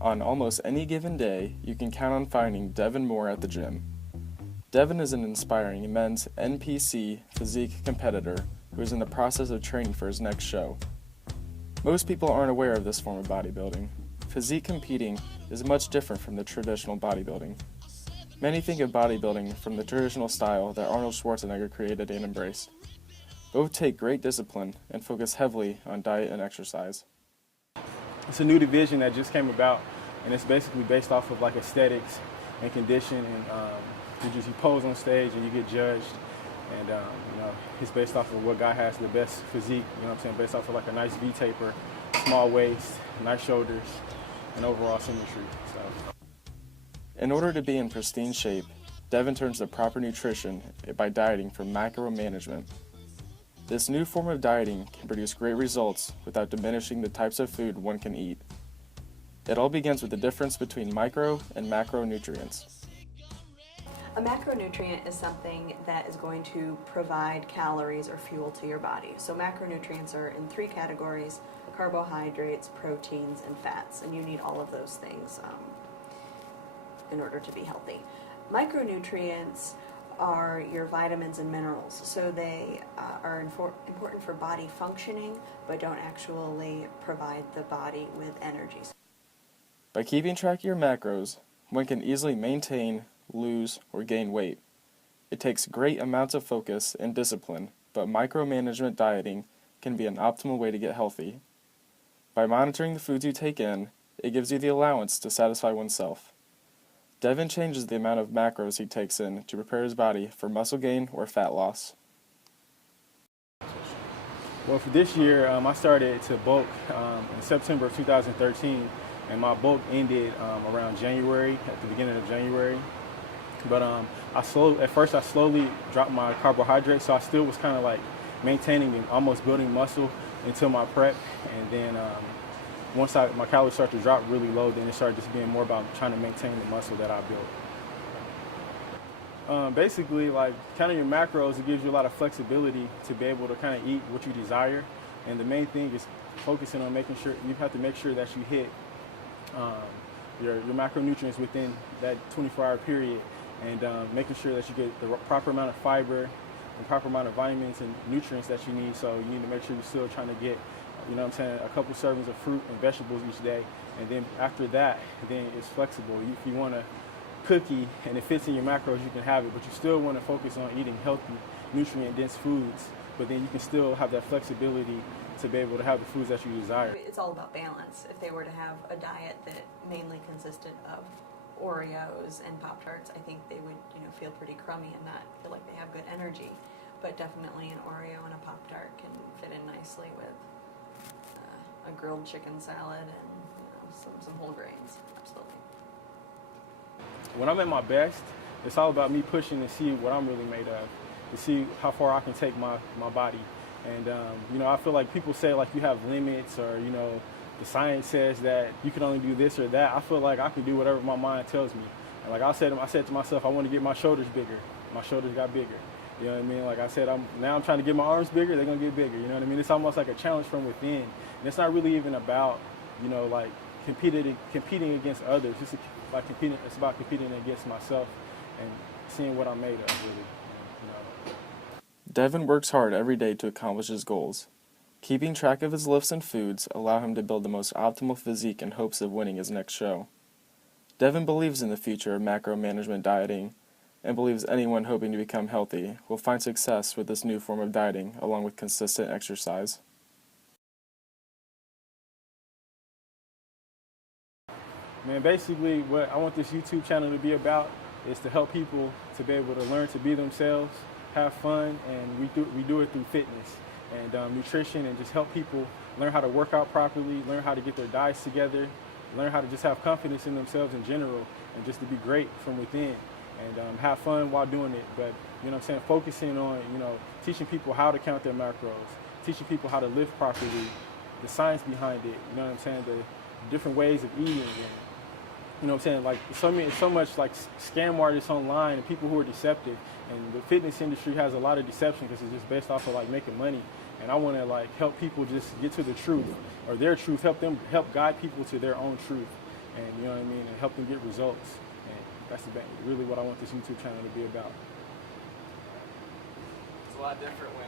On almost any given day, you can count on finding Devin Moore at the gym. Devin is an inspiring men's NPC physique competitor who is in the process of training for his next show. Most people aren't aware of this form of bodybuilding. Physique competing is much different from the traditional bodybuilding. Many think of bodybuilding from the traditional style that Arnold Schwarzenegger created and embraced. Both take great discipline and focus heavily on diet and exercise. It's a new division that just came about, and it's basically based off of like aesthetics and condition, and you pose on stage and you get judged, and it's based off of what guy has the best physique. Based off of like a nice V taper, small waist, nice shoulders, and overall symmetry. So, in order to be in pristine shape, Devin turns to proper nutrition by dieting for macro management. This new form of dieting can produce great results without diminishing the types of food one can eat. It all begins with the difference between micro and macronutrients. A macronutrient is something that is going to provide calories or fuel to your body. So macronutrients are in three categories: carbohydrates, proteins, and fats. And you need all of those things in order to be healthy. Micronutrients are your vitamins and minerals. So they are important for body functioning, but don't actually provide the body with energy. By keeping track of your macros, one can easily maintain, lose, or gain weight. It takes great amounts of focus and discipline, but micromanagement dieting can be an optimal way to get healthy. By monitoring the foods you take in, it gives you the allowance to satisfy oneself. Devin changes the amount of macros he takes in to prepare his body for muscle gain or fat loss. well, for this year, I started to bulk in September of 2013, and my bulk ended around January, at the beginning of January. But at first I slowly dropped my carbohydrates, so I still was kind of like maintaining and almost building muscle until my prep. And then once my calories started to drop really low, then it started just being more about trying to maintain the muscle that I built. Basically, like counting your macros, it gives you a lot of flexibility to be able to kind of eat what you desire. And the main thing is focusing on making sure you have to make sure that you hit your macronutrients within that 24-hour period, and making sure that you get the proper amount of fiber, the proper amount of vitamins and nutrients that you need. So you need to make sure you're still trying to get, a couple servings of fruit and vegetables each day. And then after that, then it's flexible. If you want a cookie and it fits in your macros, you can have it, but you still want to focus on eating healthy, nutrient-dense foods, but then you can still have that flexibility to be able to have the foods that you desire. It's all about balance. If they were to have a diet that mainly consisted of Oreos and Pop-Tarts, I think they would, feel pretty crummy and not feel like they have good energy. But definitely an Oreo and a Pop-Tart can fit in nicely with a grilled chicken salad and some whole grains. Absolutely. When I'm at my best, it's all about me pushing to see what I'm really made of, to see how far I can take my body. And, I feel like people say like you have limits, or, the science says that you can only do this or that. I feel like I can do whatever my mind tells me. And like I said to myself, I want to get my shoulders bigger. My shoulders got bigger. You know what I mean? Like I said, I'm trying to get my arms bigger. They're going to get bigger. You know what I mean? It's almost like a challenge from within. And it's not really even about, like competing against others. It's about competing against myself and seeing what I'm made of, really. Devin works hard every day to accomplish his goals. Keeping track of his lifts and foods allow him to build the most optimal physique in hopes of winning his next show. Devin believes in the future of macro management dieting, and believes anyone hoping to become healthy will find success with this new form of dieting along with consistent exercise. Man, basically what I want this YouTube channel to be about is to help people to be able to learn to be themselves, have fun, and we do it through fitness and nutrition, and just help people learn how to work out properly, learn how to get their diets together, learn how to just have confidence in themselves in general, and just to be great from within, and have fun while doing it. But, focusing on, teaching people how to count their macros, teaching people how to lift properly, the science behind it, the different ways of eating, and, like so much like scam artists online and people who are deceptive, and the fitness industry has a lot of deception because it's just based off of like making money. And I want to like help people just get to the truth, or their truth, help guide people to their own truth. and you know what I mean, and help them get results. And that's really what I want this YouTube channel to be about. It's a lot different when